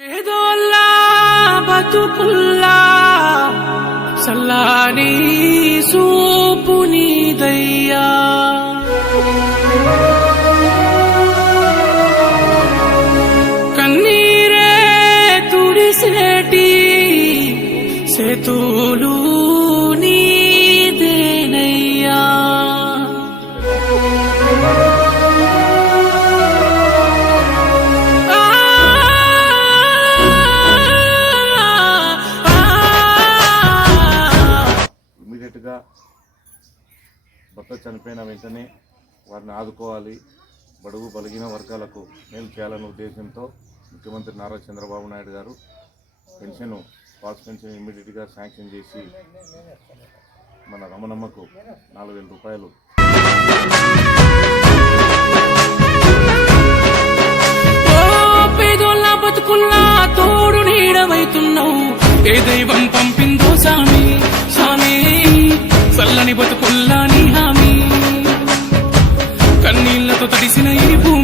పేదోల్లా బతుకుల్లా సల్లాని సూపు నీదయ్యా కన్నీరే తుడిసేటి సేతులు నీదేనయ్యా ఇమీడియట్గా భర్త చనిపోయిన వెంటనే వారిని ఆదుకోవాలి, బడుగు బలిగిన వర్గాలకు మేలు చేయాలనే ఉద్దేశంతో ముఖ్యమంత్రి నారా చంద్రబాబు నాయుడు గారు పాస్ పెన్షన్ ఇమీడియట్గా శాంక్షన్ చేసి మన రమణమ్మకు 4,000 రూపాయలు పేదోళ్ళ బతుకుల్లా తోడు నీడవైతున్నావు. ఏ దైవం పంపిందో సామి సామి చల్లని బతుకుల్లా నీ హామీ కన్నీళ్లతో తడిసిన ఈ భూమి